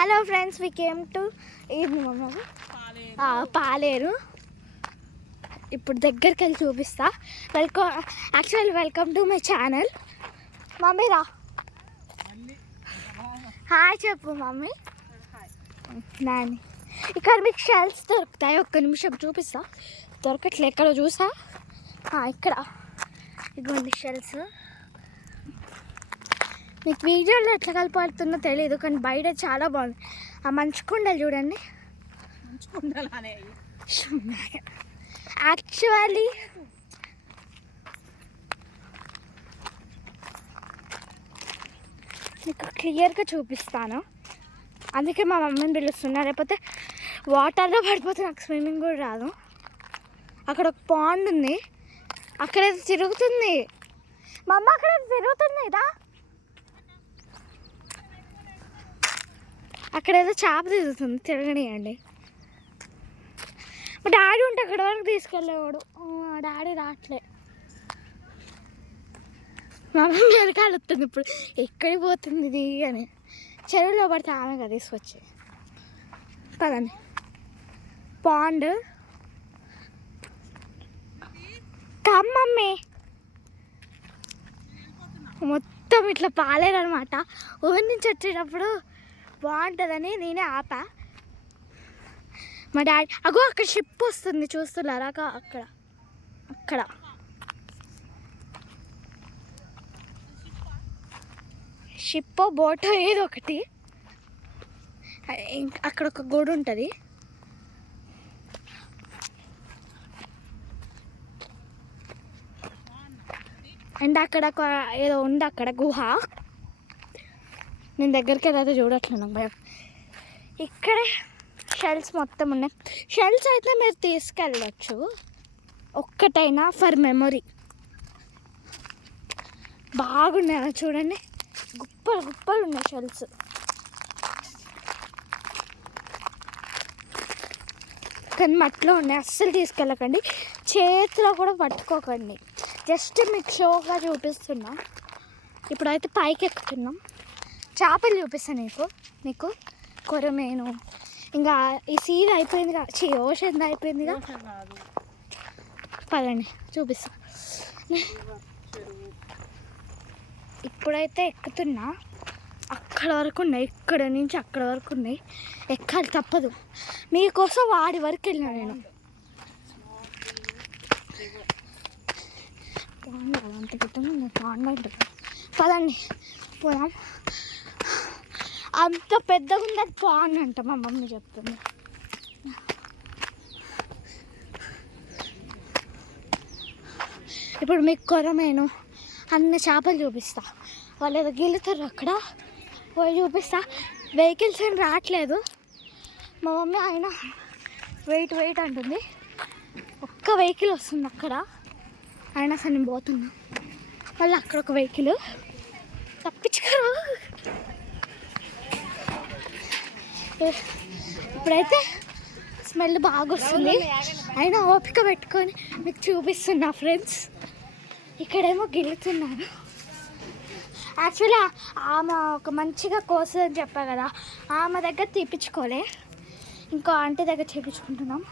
Hello friends, we came to Paleru. ఇప్పుడు దగ్గరికి వెళ్ళి చూపిస్తా. Welcome to my channel. Mummy రా, హాయ్ చెప్పు మమ్మీ. నాని, ఇక్కడ మీకు షెల్స్ దొరుకుతాయి. ఒక్క నిమిషం చూపిస్తా. దొరకట్లే, ఎక్కడ చూసా. ఇక్కడ ఇదిగోండి షెల్స్. మీకు వీడియోలో ఎట్లా కలపడుతుందో తెలియదు, కానీ బయట చాలా బాగుంది. ఆ మంచు కుండలు చూడండి. యాక్చువల్లీ మీకు క్లియర్గా చూపిస్తాను. అందుకే మా మమ్మీని పిలుస్తున్నా, లేకపోతే వాటర్లో పడిపోతే నాకు స్విమ్మింగ్ కూడా రాదు. అక్కడ ఒక పాండ్ ఉంది, అక్కడేదో తిరుగుతుంది. మా అమ్మ అక్కడ తిరుగుతుంది రా. అక్కడేదో చేప తిరుగుతుంది, తిరగనియండి. మా డాడీ ఉంటే అక్కడ వరకు తీసుకెళ్ళేవాడు. డాడీ రావట్లే. మా మమ్మీ వెనకాల వస్తుంది. ఇప్పుడు ఎక్కడికి పోతుంది ఇది అని. చెరువులో పడితే ఆమె కదా తీసుకొచ్చి. పదండి. పాండ్ కమ్మమ్మే మొత్తం ఇట్లా పాలేరు అనమాట. ఊరి నుంచి వచ్చేటప్పుడు బాగుంటుందని నేనే ఆపా. మా డాడీ అగో అక్కడ షిప్ వస్తుంది, చూస్తున్నారా? అక్కడ అక్కడ షిప్ బోట్ ఏదో ఒకటి. అక్కడ ఒక గూడు ఉంటుంది. అండ్ అక్కడ ఏదో ఉంది, అక్కడ గుహ. నేను దగ్గరికి ఏదైతే చూడట్లేదు, నాకు భయం. ఇక్కడే షెల్స్ మొత్తం ఉన్నాయి. షెల్స్ అయితే మీరు తీసుకెళ్ళచ్చు, ఒక్కటైనా ఫర్ మెమొరీ. బాగున్నాయి చూడండి, గుప్పలు గుప్పలు ఉన్నాయి షెల్స్. కానీ మట్టిలో ఉన్నాయి, అస్సలు తీసుకెళ్ళకండి. చేతిలో కూడా పట్టుకోకండి. జస్ట్ మీకు షోగా చూపిస్తున్నా. ఇప్పుడైతే పైకి ఎక్కుతున్నాం. చేపలు చూపిస్తాను మీకు కొరమేను. ఇంకా ఈ సీన్ అయిపోయిందిగా, ఓషన్ అయిపోయిందిగా. పదండి చూపిస్తా. ఇప్పుడైతే ఎక్కుతున్నా. అక్కడ వరకు ఉన్నాయి, ఇక్కడ నుంచి అక్కడ వరకు ఉన్నాయి. ఎక్కాలి, తప్పదు. మీకోసం వాడి వరకు వెళ్ళినా నేను. అంత గిట్టంగా పాండ ఉంటుంది. పదండి పోదాం. అంత పెద్దగా ఉన్నది పాండ్ అంట, మా మమ్మీ చెప్తుంది. ఇప్పుడు మీకు కొరమేను అన్ని చేపలు చూపిస్తా. వాళ్ళు ఏదో గెలుతారు, అక్కడ పోయి చూపిస్తా. వెహికల్స్ ఏం రావట్లేదు. మా మమ్మీ అయినా వెయిట్ అంటుంది. ఒక్క వెహికల్ వస్తుంది అక్కడ, అయినా సరే నేను పోతున్నా. మళ్ళీ అక్కడ ఒక వెహికల్, తప్పించుకోరు. ఇప్పుడైతే స్మెల్ బాగా వస్తుంది, అయినా ఓపిక పెట్టుకొని మీకు చూపిస్తున్నా ఫ్రెండ్స్. ఇక్కడేమో గెలుతున్నాను. యాక్చువల్లీ ఆమె ఒక మంచిగా కోస్తుందని చెప్పా కదా, ఆమె దగ్గర తీపించుకోలే, ఇంకో ఆంటీ దగ్గర చేయించుకుంటున్నాం.